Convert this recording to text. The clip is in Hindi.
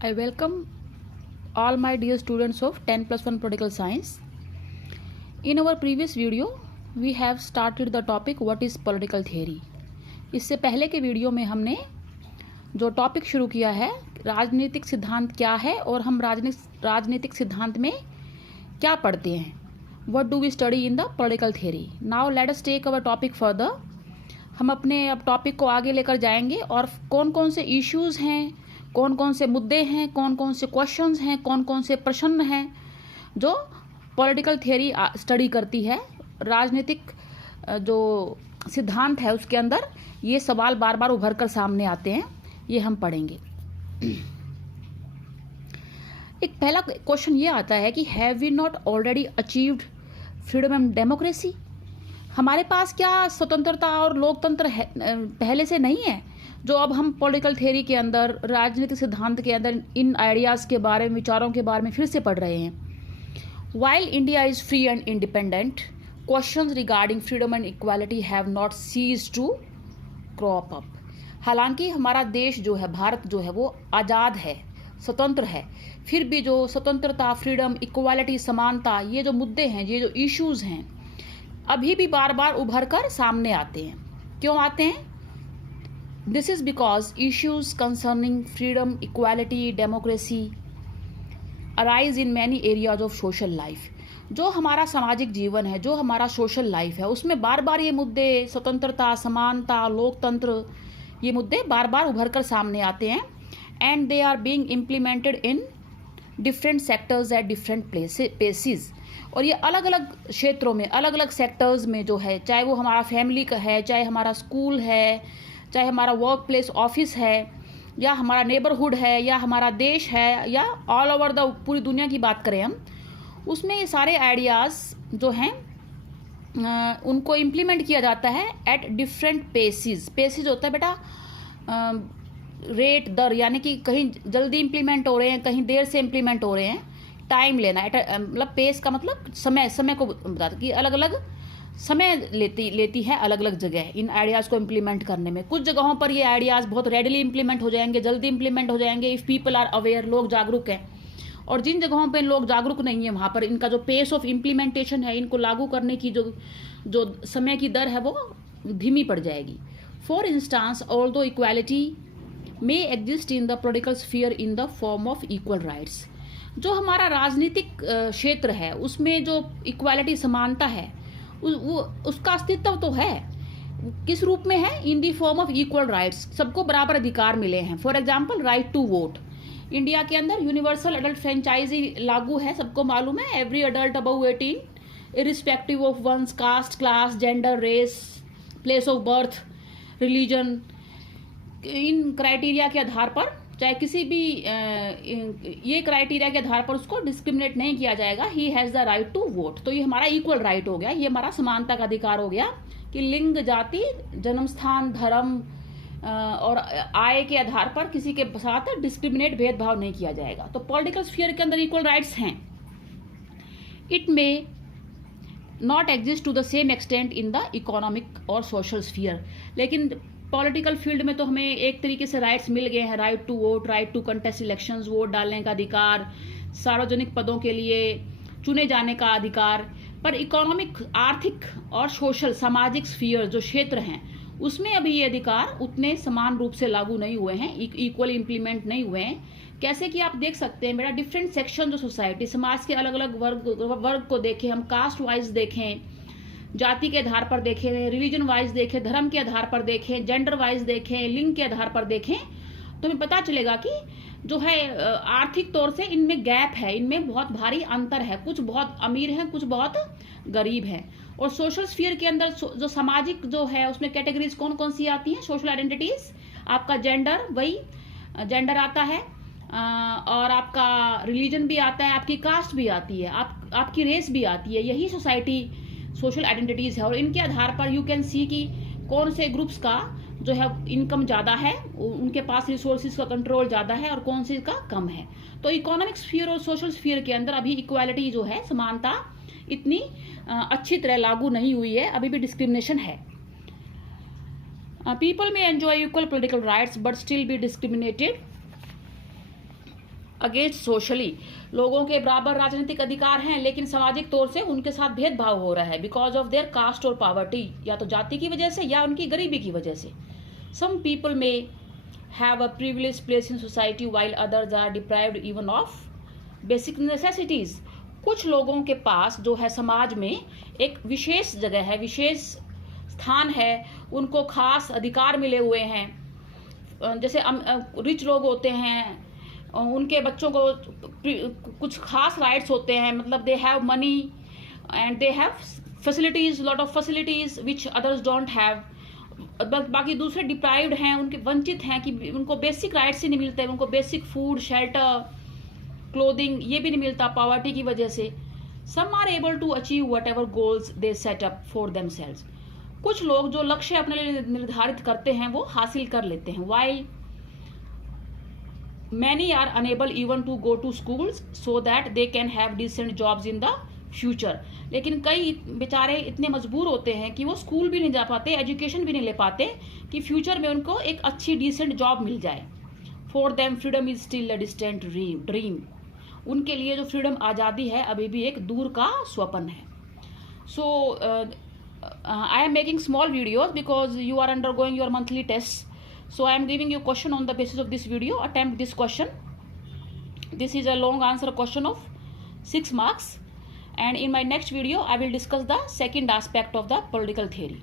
I welcome all my dear students of 10+1 Political Science. In our previous video, we have started the topic what is political theory. इससे पहले के वीडियो में हमने जो टॉपिक शुरू किया है राजनीतिक सिद्धांत क्या है और हम राजनीतिक सिद्धांत में क्या पढ़ते हैं. What do we study in the political theory? Now let us take our topic further. हम अपने अब टॉपिक को आगे लेकर जाएंगे और कौन कौन से इश्यूज़ हैं, कौन कौन से मुद्दे हैं, कौन कौन से क्वेश्चंस हैं, कौन कौन से प्रश्न हैं जो पॉलिटिकल थ्योरी स्टडी करती है. राजनीतिक जो सिद्धांत है उसके अंदर ये सवाल बार बार उभर कर सामने आते हैं, ये हम पढ़ेंगे. एक पहला क्वेश्चन ये आता है कि have we not already achieved freedom and democracy. हमारे पास क्या स्वतंत्रता और लोकतंत्र पहले से नहीं है जो अब हम पॉलिटिकल थ्योरी के अंदर, राजनीतिक सिद्धांत के अंदर इन आइडियाज़ के बारे में, विचारों के बारे में फिर से पढ़ रहे हैं. While India is free and independent, questions regarding freedom and equality have not ceased to crop up. हालांकि हमारा देश जो है, भारत जो है वो आज़ाद है, स्वतंत्र है, फिर भी जो स्वतंत्रता, फ्रीडम, इक्वालिटी, समानता, ये जो मुद्दे हैं, ये जो इश्यूज़ हैं, अभी भी बार बार उभर कर सामने आते हैं. क्यों आते हैं? This is because issues concerning freedom, equality, democracy arise in many areas of social life. जो हमारा सामाजिक जीवन है, जो हमारा सोशल लाइफ है, उसमें बार बार ये मुद्दे, स्वतंत्रता, समानता, लोकतंत्र, ये मुद्दे बार बार उभर कर सामने आते हैं. And they are being implemented in different sectors at different places. और ये अलग अलग क्षेत्रों में, अलग अलग सेक्टर्स में जो है, चाहे वो हमारा फैमिली का है, चाहे हमारा स्कूल है, चाहे हमारा वर्क प्लेस ऑफिस है, या हमारा नेबरहुड है, या हमारा देश है, या ऑल ओवर द पूरी दुनिया की बात करें हम, उसमें ये सारे आइडियाज़ जो हैं उनको इम्प्लीमेंट किया जाता है एट डिफरेंट पेसेस. पेसेस होता है बेटा रेट, दर, यानी कि कहीं जल्दी इम्प्लीमेंट हो रहे हैं, कहीं देर से इम्प्लीमेंट हो रहे हैं. टाइम लेना, मतलब पेस का मतलब समय को बताता कि अलग अलग समय लेती है अलग अलग जगह इन आइडियाज़ को इम्प्लीमेंट करने में. कुछ जगहों पर ये आइडियाज़ बहुत रेडिली इम्प्लीमेंट हो जाएंगे, जल्दी इम्प्लीमेंट हो जाएंगे इफ़ पीपल आर अवेयर, लोग जागरूक हैं. और जिन जगहों पर लोग जागरूक नहीं है, वहाँ पर इनका जो पेस ऑफ इम्प्लीमेंटेशन है, इनको लागू करने की जो समय की दर है वो धीमी पड़ जाएगी. For instance, although equality may exist in the political sphere in the form of equal rights. जो हमारा राजनीतिक क्षेत्र है उसमें जो इक्वालिटी, समानता है, उसका अस्तित्व तो है. किस रूप में है? In the form of equal rights. सबको बराबर अधिकार मिले हैं. For example, right to vote. India के अंदर यूनिवर्सल अडल्ट फ्रेंचाइजी लागू है, सबको मालूम है. Every adult above 18 irrespective of one's caste, class, gender, race, place of birth, religion, in criteria के आधार पर, चाहे किसी भी ये क्राइटेरिया के आधार पर उसको डिस्क्रिमिनेट नहीं किया जाएगा. He has the right to vote. तो ये हमारा इक्वल राइट हो गया, ये हमारा समानता का अधिकार हो गया कि लिंग, जाति, जन्म स्थान, धर्म और आय के आधार पर किसी के साथ डिस्क्रिमिनेट, भेदभाव नहीं किया जाएगा. तो पॉलिटिकल स्फीयर के अंदर इक्वल राइट्स हैं. It may not exist to the same extent in the economic और सोशल स्फीयर. लेकिन पॉलिटिकल फील्ड में तो हमें एक तरीके से राइट्स मिल गए हैं. Right to vote, right to contest elections, vote डालने का अधिकार, सार्वजनिक पदों के लिए चुने जाने का अधिकार. पर इकोनॉमिक, आर्थिक और सोशल, सामाजिक स्फीयर जो क्षेत्र हैं उसमें अभी ये अधिकार उतने समान रूप से लागू नहीं हुए हैं, इक्वली इम्प्लीमेंट नहीं हुए हैं. कैसे कि आप देख सकते हैं बेटा, डिफरेंट सेक्शन जो सोसाइटी, समाज के अलग अलग वर्ग को देखें हम, कास्ट वाइज देखें, जाति के आधार पर देखें, रिलीजन वाइज देखें, धर्म के आधार पर देखें, जेंडर वाइज देखें, लिंग के आधार पर देखें, तो हमें पता चलेगा कि जो है आर्थिक तौर से इनमें गैप है, इनमें बहुत भारी अंतर है. कुछ बहुत अमीर हैं, कुछ बहुत गरीब हैं. और सोशल स्फीयर के अंदर जो सामाजिक जो है उसमें कैटेगरीज कौन कौन सी आती हैं? सोशल आइडेंटिटीज, आपका जेंडर, वही जेंडर आता है, और आपका रिलीजन भी आता है, आपकी कास्ट भी आती है, आपकी रेस भी आती है. यही सोसाइटी सोशल आइडेंटिटीज है. और इनके आधार पर यू कैन सी कि कौन से ग्रुप्स का जो है इनकम ज़्यादा है, उनके पास रिसोर्सेज का कंट्रोल ज़्यादा है, और कौन से का कम है. तो इकोनॉमिक स्फीयर और सोशल स्फीयर के अंदर अभी इक्वालिटी जो है, समानता इतनी अच्छी तरह लागू नहीं हुई है, अभी भी डिस्क्रिमिनेशन है. पीपल में enjoy equal political rights but still be discriminated against socially, लोगों के बराबर राजनीतिक अधिकार हैं लेकिन सामाजिक तौर से उनके साथ भेदभाव हो रहा है बिकॉज ऑफ देयर कास्ट और पावर्टी, या तो जाति की वजह से या उनकी गरीबी की वजह से। Some people may have a privilege place in society while others are deprived even of basic necessities. कुछ लोगों के पास जो है समाज में एक विशेष जगह है, विशेष स्थान है, उनको खास अधिकार मिले हुए हैं। जैसे रिच लोग होते हैं, उनके बच्चों को कुछ खास राइट्स होते हैं, मतलब they have money and they have facilities, lot of facilities which others don't have. बाकी दूसरे डिप्राइव्ड हैं, उनके वंचित हैं कि उनको बेसिक राइट्स ही नहीं मिलते, उनको बेसिक फूड, शेल्टर, क्लोथिंग ये भी नहीं मिलता पॉवर्टी की वजह से। Some are able to achieve whatever goals they set up for themselves. कुछ लोग जो लक्ष्य अपने लिए निर्धारित करते हैं वो हासिल कर लेते हैं। While many are unable even to go to schools so that they can have decent jobs in the future. लेकिन कई बेचारे इतने मजबूर होते हैं कि वो स्कूल भी नहीं जा पाते, एजुकेशन भी नहीं ले पाते कि फ्यूचर में उनको एक अच्छी डिसेंट जॉब मिल जाए। For them freedom is still a distant dream. उनके लिए जो फ्रीडम, आज़ादी है, अभी भी एक दूर का स्वप्न है। सो I am making small videos because you are undergoing your monthly tests. So I am giving you question on the basis of this video. Attempt this question. This is a long answer question of 6 marks. And in my next video, I will discuss the second aspect of the political theory.